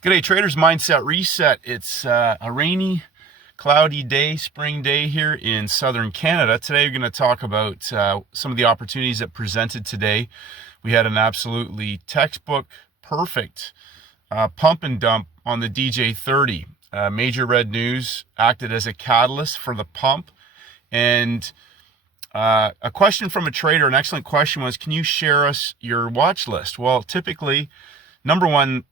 G'day, Traders Mindset Reset. It's a rainy, cloudy day, spring day here in southern Canada. Today we're going to talk about some of the opportunities that presented today. We had an absolutely textbook, perfect pump and dump on the DJ30. Major red news acted as a catalyst for the pump. And a question from a trader, an excellent question was, can you share us your watch list? Well, typically, number one,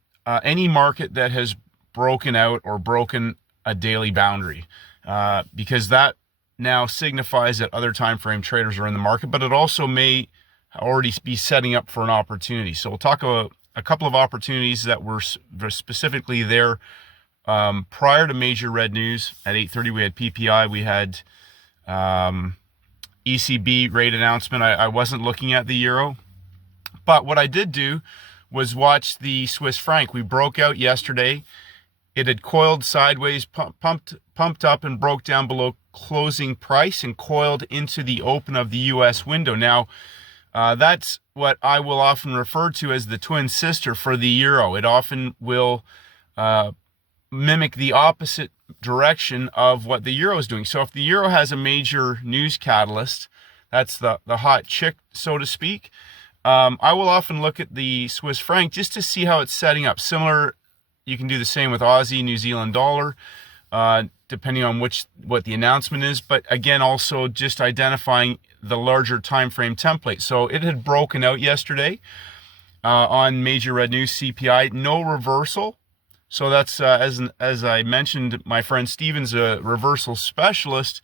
any market that has broken out or broken a daily boundary, because that now signifies that other time frame traders are in the market, but it also may already be setting up for an opportunity. So we'll talk about a couple of opportunities that were specifically there prior to major red news. At 8:30 we had PPI, we had ECB rate announcement. I wasn't looking at the euro, but what I did do was watch the Swiss franc. We broke out yesterday. It had coiled sideways, pumped up and broke down below closing price and coiled into the open of the US window. Now, that's what I will often refer to as the twin sister for the euro. It often will mimic the opposite direction of what the euro is doing. So if the euro has a major news catalyst, that's the hot chick, so to speak, I will often look at the Swiss franc just to see how it's setting up. Similar, you can do the same with Aussie, New Zealand dollar, depending on what the announcement is. But again, also just identifying the larger time frame template. So it had broken out yesterday on major red news, CPI, no reversal. So that's, as I mentioned, my friend Steven's a reversal specialist,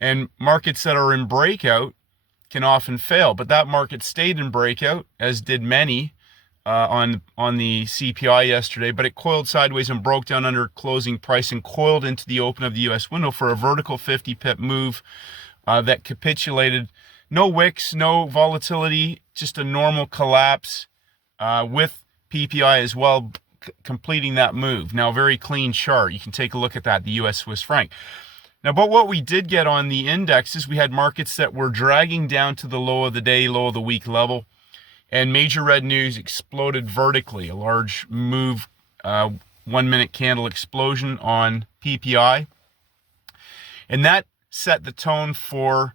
and markets that are in breakout can often fail, but that market stayed in breakout, as did many on the CPI yesterday, but it coiled sideways and broke down under closing price and coiled into the open of the US window for a vertical 50 pip move that capitulated. No wicks, no volatility, just a normal collapse with PPI as well completing that move. Now, very clean chart. You can take a look at that, the US Swiss franc. Now, but what we did get on the indexes, we had markets that were dragging down to the low of the day, low of the week level, and major red news exploded vertically. A large move, 1 minute candle explosion on PPI. And that set the tone for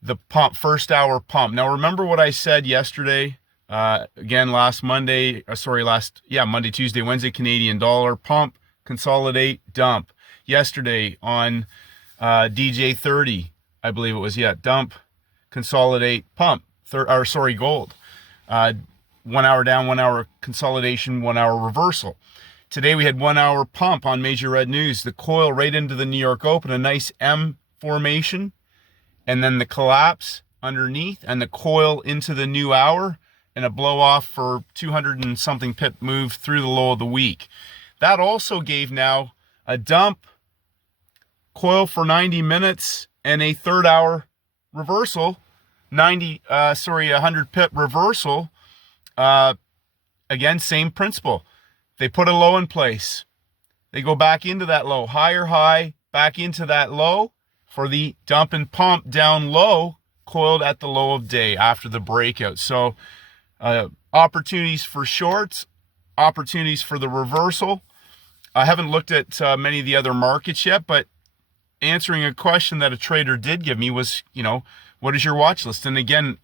the pump, first hour pump. Now, remember what I said yesterday, again, Monday, Tuesday, Wednesday, Canadian dollar, pump, consolidate, dump. Yesterday on DJ30, I believe it was, dump, consolidate, pump, gold. 1 hour down, 1 hour consolidation, 1 hour reversal. Today we had 1 hour pump on major red news, the coil right into the New York Open, a nice M formation, and then the collapse underneath and the coil into the new hour and a blow off for 200 and something pip move through the low of the week. That also gave now a dump, coil for 90 minutes and a third hour reversal, 100 pip reversal. Again, same principle. They put a low in place. They go back into that low, higher high, back into that low for the dump and pump down low, coiled at the low of day after the breakout. So opportunities for shorts, opportunities for the reversal. I haven't looked at many of the other markets yet, but answering a question that a trader did give me was, what is your watch list? And again,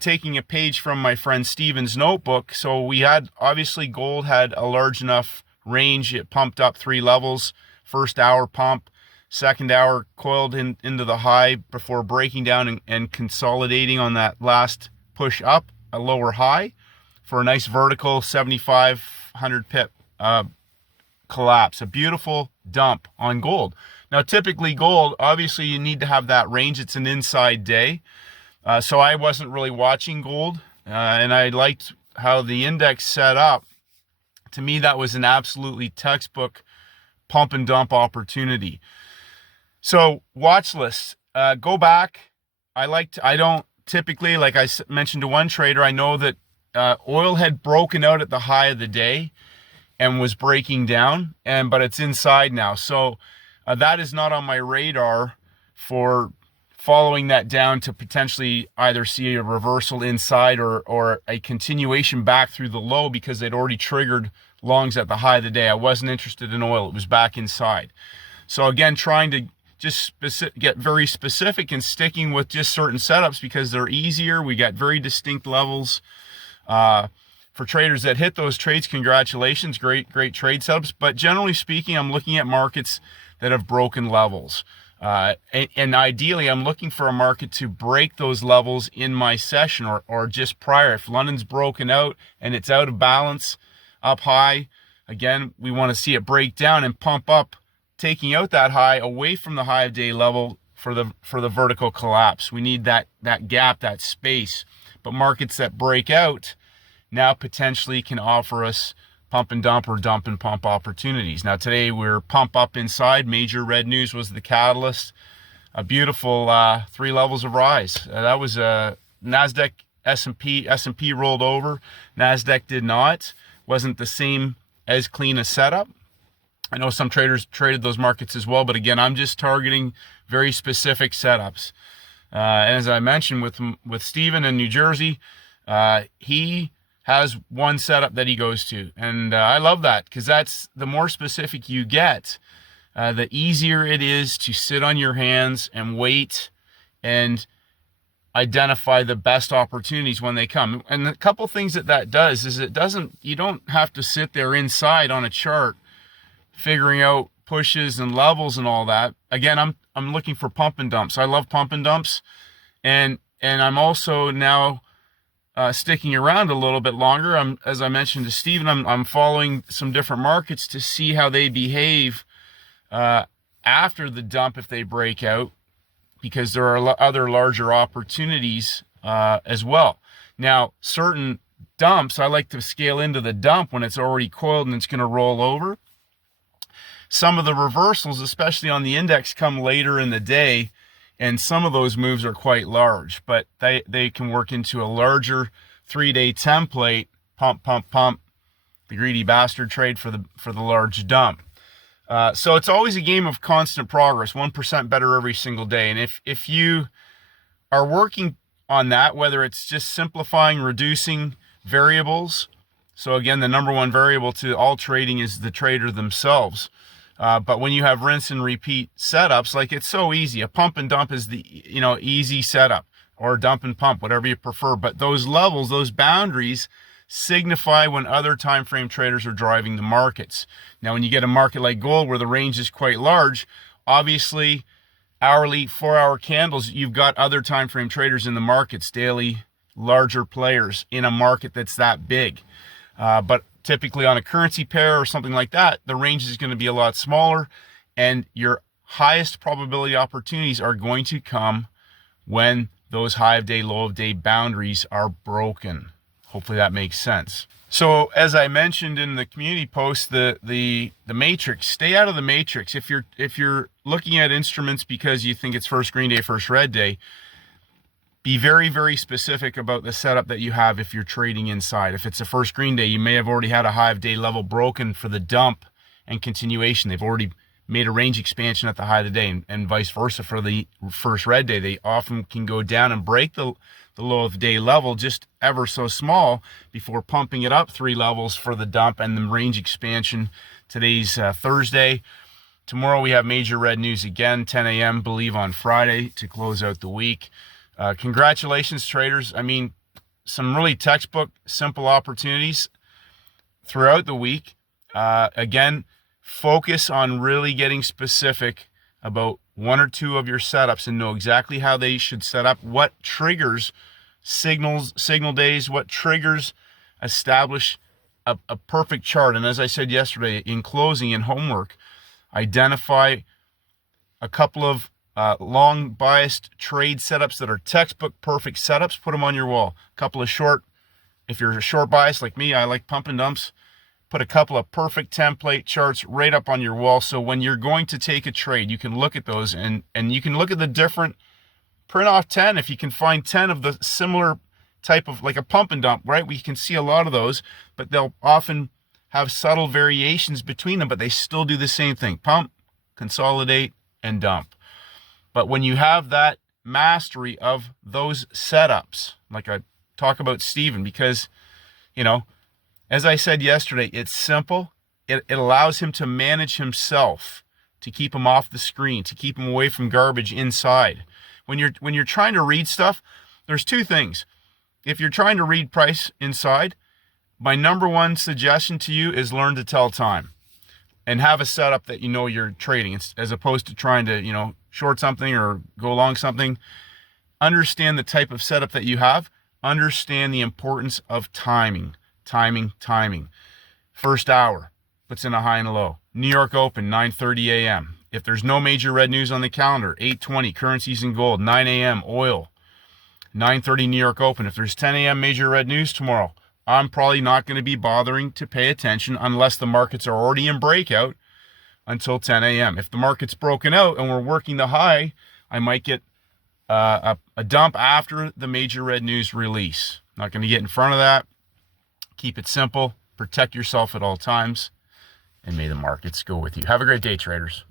taking a page from my friend Steven's notebook. So we had, obviously, gold had a large enough range. It pumped up 3 levels. First hour pump, second hour coiled into the high before breaking down and consolidating on that last push up, a lower high for a nice vertical 7,500 pip collapse, a beautiful dump on gold. Now, typically gold, obviously you need to have that range. It's an inside day. So I wasn't really watching gold, and I liked how the index set up. To me, that was an absolutely textbook pump and dump opportunity. So watch lists, go back. I don't typically, like I mentioned to one trader, I know that oil had broken out at the high of the day and was breaking down, but it's inside now. So that is not on my radar for following that down to potentially either see a reversal inside or a continuation back through the low, because they'd already triggered longs at the high of the day. I wasn't interested in oil. It was back inside. So again, trying to just get very specific and sticking with just certain setups because they're easier. We got very distinct levels. For traders that hit those trades, congratulations, great trade setups. But generally speaking, I'm looking at markets that have broken levels. And ideally, I'm looking for a market to break those levels in my session or just prior. If London's broken out and it's out of balance up high, again, we want to see it break down and pump up, taking out that high away from the high of day level for the vertical collapse. We need that gap, that space. But markets that break out now potentially can offer us pump and dump or dump and pump opportunities. Now today we're pump up inside. Major red news was the catalyst. A beautiful 3 levels of rise. That was NASDAQ, S&P rolled over. NASDAQ did not. Wasn't the same as clean a setup. I know some traders traded those markets as well, but again, I'm just targeting very specific setups. And as I mentioned with Steven in New Jersey, he has one setup that he goes to. And I love that, because that's the more specific you get, the easier it is to sit on your hands and wait and identify the best opportunities when they come. And a couple things that does is you don't have to sit there inside on a chart figuring out pushes and levels and all that. Again, I'm looking for pump and dumps. I love pump and dumps. And I'm also now sticking around a little bit longer. As I mentioned to Steven, I'm following some different markets to see how they behave after the dump if they break out, because there are other larger opportunities as well. Now, certain dumps, I like to scale into the dump when it's already coiled and it's going to roll over. Some of the reversals, especially on the index, come later in the day, and some of those moves are quite large, but they can work into a larger 3-day template, pump, the greedy bastard trade for the large dump. So it's always a game of constant progress, 1% better every single day. And if you are working on that, whether it's just simplifying, reducing variables. So again, the number one variable to all trading is the trader themselves. But when you have rinse and repeat setups, like, it's so easy. A pump and dump is the easy setup, or dump and pump, whatever you prefer. But those levels, those boundaries, signify when other time frame traders are driving the markets. Now, when you get a market like gold where the range is quite large, obviously hourly, 4-hour candles, you've got other time frame traders in the markets, daily, larger players in a market that's that big. But typically on a currency pair or something like that, the range is going to be a lot smaller, and your highest probability opportunities are going to come when those high of day, low of day boundaries are broken. Hopefully that makes sense. So as I mentioned in the community post, the matrix, stay out of the matrix. If you're looking at instruments because you think it's first green day, first red day, be very, very specific about the setup that you have if you're trading inside. If it's a first green day, you may have already had a high of day level broken for the dump and continuation. They've already made a range expansion at the high of the day, and vice versa for the first red day. They often can go down and break the low of the day level just ever so small before pumping it up 3 levels for the dump and the range expansion. Today's Thursday. Tomorrow we have major red news again, 10 a.m. believe on Friday to close out the week. Congratulations, traders. I mean, some really textbook, simple opportunities throughout the week. Again, focus on really getting specific about 1 or 2 of your setups and know exactly how they should set up, what triggers signal days, what triggers establish a perfect chart. And as I said yesterday, in closing and homework, identify a couple of long biased trade setups that are textbook perfect setups. Put them on your wall. A couple of short, if you're a short bias like me, I like pump and dumps. Put a couple of perfect template charts right up on your wall, so when you're going to take a trade, you can look at those and you can look at the different, print off 10 if you can find 10 of the similar type of, like a pump and dump, right? We can see a lot of those, but they'll often have subtle variations between them, but they still do the same thing: pump, consolidate, and dump. But when you have that mastery of those setups, like I talk about Steven, because, you know, as I said yesterday, it's simple. It allows him to manage himself, to keep him off the screen, to keep him away from garbage inside. When you're trying to read stuff, there's two things. If you're trying to read price inside, my number one suggestion to you is learn to tell time and have a setup that you know you're trading, as opposed to trying to, you know, short something or go long something. Understand the type of setup that you have. Understand the importance of timing. First hour puts in a high and a low. New York Open, 9:30 a.m. If there's no major red news on the calendar, 8:20 currencies and gold, 9 a.m. oil, 9:30 New York Open. If there's 10 a.m. major red news tomorrow, I'm probably not going to be bothering to pay attention unless the markets are already in breakout until 10 a.m. If the market's broken out and we're working the high, I might get a dump after the major red news release. Not going to get in front of that. Keep it simple. Protect yourself at all times. And may the markets go with you. Have a great day, traders.